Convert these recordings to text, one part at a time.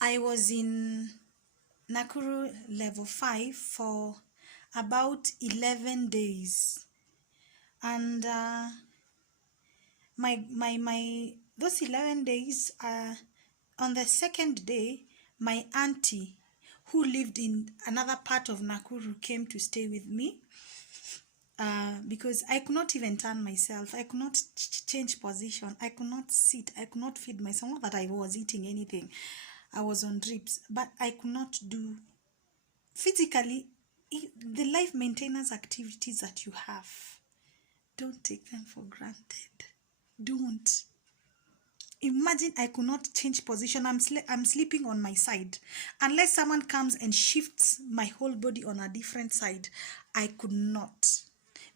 I was in Nakuru level 5 for about 11 days. And my those 11 days, on the second day, my auntie who lived in another part of Nakuru came to stay with me. Because I could not even turn myself. I could not change position. I could not sit. I could not feed myself. Not that I was eating anything. I was on drips, but I could not do physically the life maintenance activities that you have. Don't take them for granted. Don't. Imagine I could not change position. I'm sleeping on my side. Unless someone comes and shifts my whole body on a different side, I could not.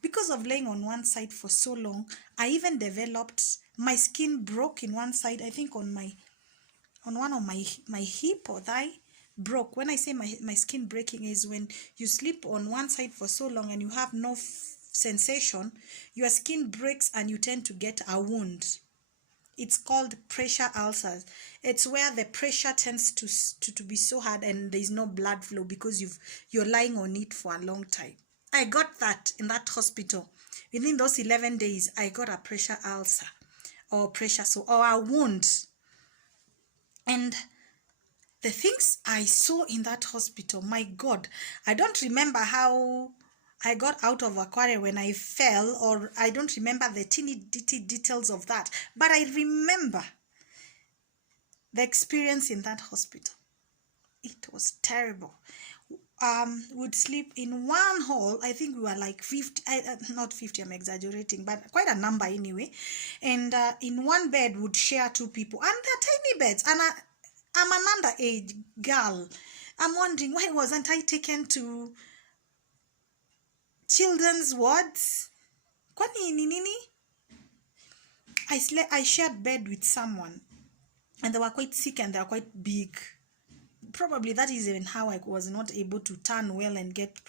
Because of laying on one side for so long, I even developed, my skin broke in one side, I think on one of my hip or thigh broke. When I say my skin breaking is when you sleep on one side for so long and you have no sensation, your skin breaks and you tend to get a wound. It's called pressure ulcers. It's where the pressure tends to be so hard and there's no blood flow because you're lying on it for a long time. I got that in that hospital. Within those 11 days, I got a pressure ulcer or a wound. And the things I saw in that hospital, my God, I don't remember how I got out of aquarium when I fell, or I don't remember the teeny details of that, but I remember the experience in that hospital. It was terrible. Would sleep in one hall. I think we were like 50, not 50, I'm exaggerating, but quite a number anyway. And in one bed would share two people, and they're tiny beds. And I'm an underage girl. I'm wondering, why wasn't I taken to children's wards? Kwani nini? I shared bed with someone, and they were quite sick and they were quite big. Probably that is even how I was not able to turn well and get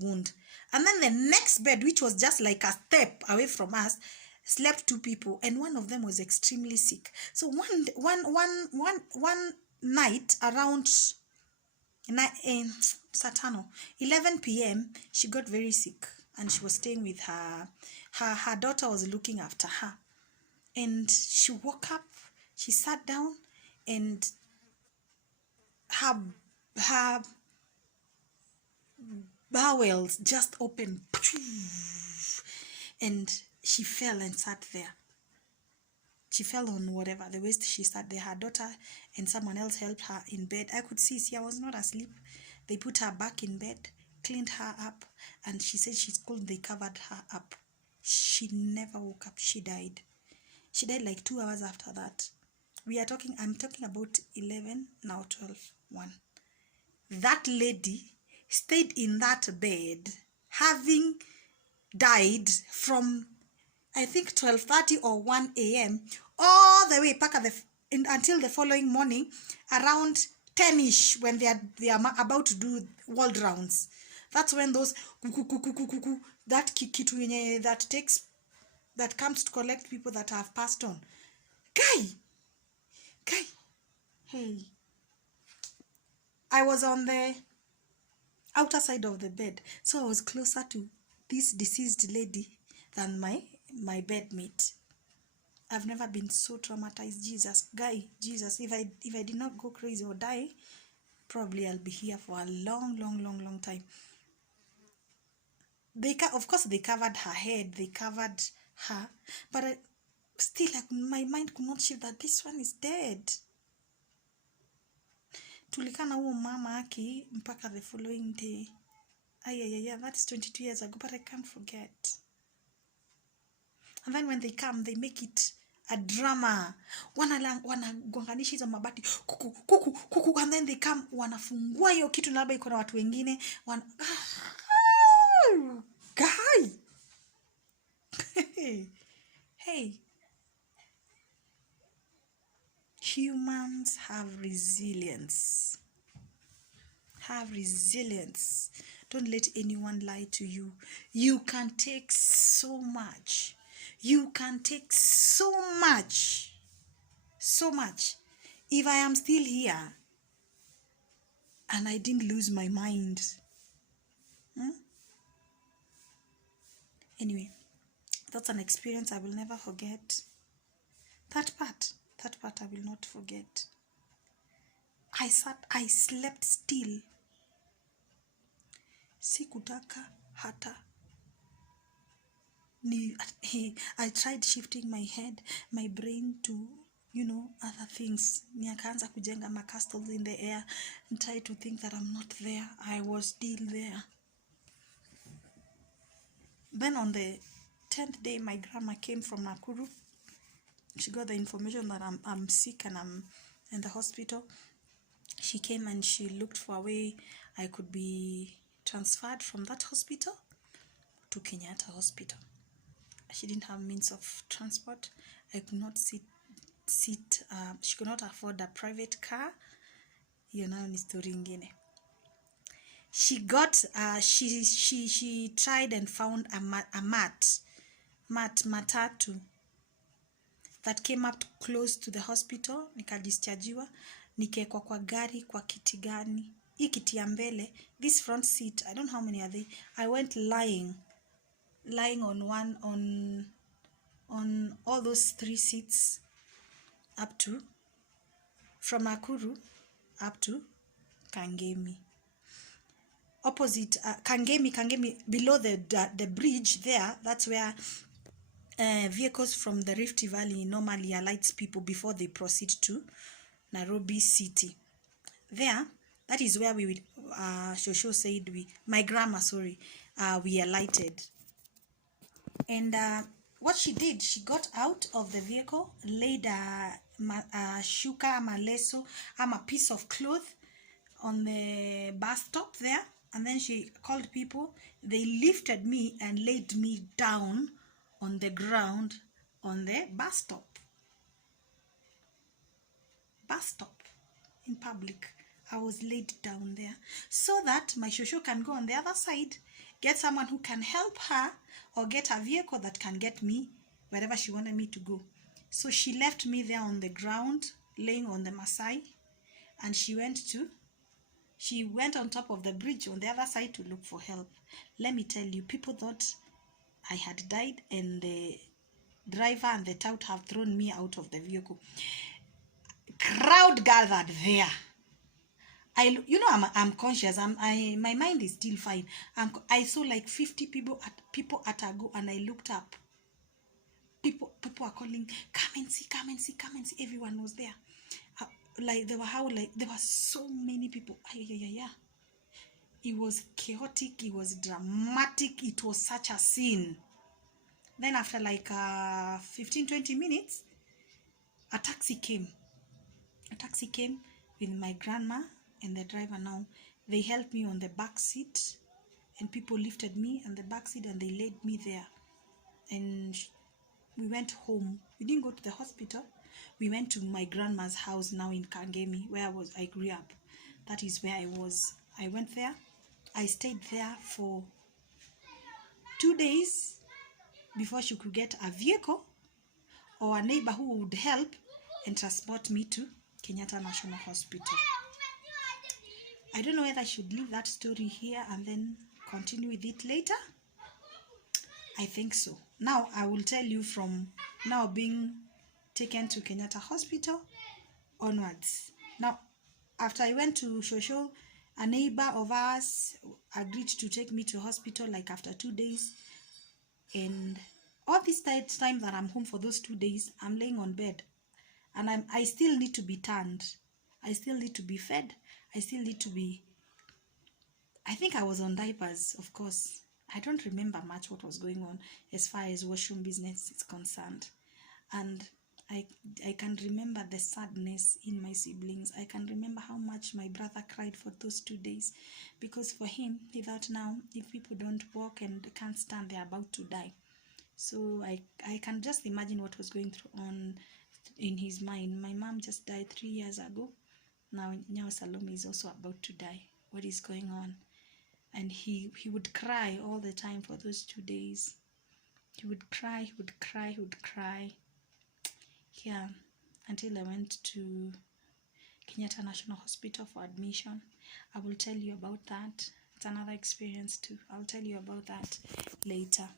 wound. And then the next bed, which was just like a step away from us, slept two people, and one of them was extremely sick. So one night around 11 p.m. she got very sick, and she was staying with her daughter was looking after her, and she woke up, she sat down, and her bowels just opened, and she fell and sat there. She fell on whatever, the waist. She sat there. Her daughter and someone else helped her in bed. I could see I was not asleep. They put her back in bed, cleaned her up, and she said she's cold. They covered her up. She never woke up. She died. She died like 2 hours after that. I'm talking about 11, now 12, 1. That lady stayed in that bed, having died from, I think, 12:30 or 1 a.m. all the way back until the following morning, around 10ish, when they are about to do world rounds. That's when those that kitu that comes to collect people that have passed on. Guy, hey. I was on the outer side of the bed, so I was closer to this deceased lady than my bedmate. I've never been so traumatized. Jesus, if I did not go crazy or die, probably I'll be here for a long time. Of course they covered her head, they covered her, but still, my mind could not shift that this one is dead. Tulikana huo mama aki mpaka the following day. That is 22 years ago, but I can't forget. And then when they come, they make it a drama. Wanagonganisha hizo mabati kuku, and then they come, wanafungua hiyo kitu, labda iko na watu wengine guy. Hey, humans have resilience. Don't let anyone lie to you. You can take so much. if I am still here and I didn't lose my mind. Anyway, that's an experience I will never forget. That part I will not forget. I slept still. Sikutaka hata. I tried shifting my head, my brain to, other things. Nikaanza kujenga my castles in the air and try to think that I'm not there. I was still there. Then on the 10th day, my grandma came from Nakuru. She got the information that I'm sick and I'm in the hospital. She came and she looked for a way I could be transferred from that hospital to Kenyatta Hospital. She didn't have means of transport. I could not sit. She could not afford a private car. Hiyo nayo ni story ingine. She got she tried and found a matatu that came up close to the hospital. Nikadischargiwa, nikaekwa kwa gari, kwa kiti gani, hii kiti ya mbele, this front seat, I don't know how many are they. I went lying on one, on all those 3 seats, up to, from Nakuru up to Kangemi. Opposite Kangemi, below the bridge there, that's where vehicles from the Rift Valley normally alight people before they proceed to Nairobi city. There, that is where we Shosho said my grandma, we alighted. And what she did, she got out of the vehicle, laid a shuka ama leso ama piece of cloth on the bus stop there, and then she called people. They lifted me and laid me down on the ground on the bus stop in public. I was laid down there so that my shosho can go on the other side, get someone who can help her, or get a vehicle that can get me wherever she wanted me to go. So she left me there on the ground, laying on the Masai, and she went on top of the bridge on the other side to look for help. Let me tell you, people thought I had died, and the driver and the tout have thrown me out of the vehicle. Crowd gathered there. I'm conscious. My mind is still fine. I saw like 50 people at a go, and I looked up. People are calling, come and see. Everyone was there. There were so many people. It was chaotic. It was dramatic. It was such a scene. Then after like 15-20 minutes, a taxi came with my grandma and the driver. Now they helped me on the back seat, and people lifted me on the back seat and they laid me there, and we went home. We didn't go to the hospital. We went to my grandma's house now in Kangemi, where I grew up. That is where I was. I went there. I stayed there for 2 days before she could get a vehicle or a neighbor who would help and transport me to Kenyatta National Hospital. I don't know whether I should leave that story here and then continue with it later. I think so. Now I will tell you from now being taken to Kenyatta Hospital onwards. Now, after I went to Shosho, a neighbor of ours agreed to take me to hospital like after 2 days. And all this time that I'm home for those 2 days, I'm laying on bed. And I still need to be tanned. I still need to be fed. I still need to be... I think I was on diapers, of course. I don't remember much what was going on as far as washroom business is concerned. And I can remember the sadness in my siblings. I can remember how much my brother cried for those 2 days. Because for him, he thought now, if people don't walk and can't stand, they're about to die. So I can just imagine what was going on in his mind. My mom just died 3 years ago. Now Salome is also about to die. What is going on? And he would cry all the time for those 2 days. He would cry. Yeah, until I went to Kenyatta National Hospital for admission. I will tell you about that. It's another experience too. I'll tell you about that later.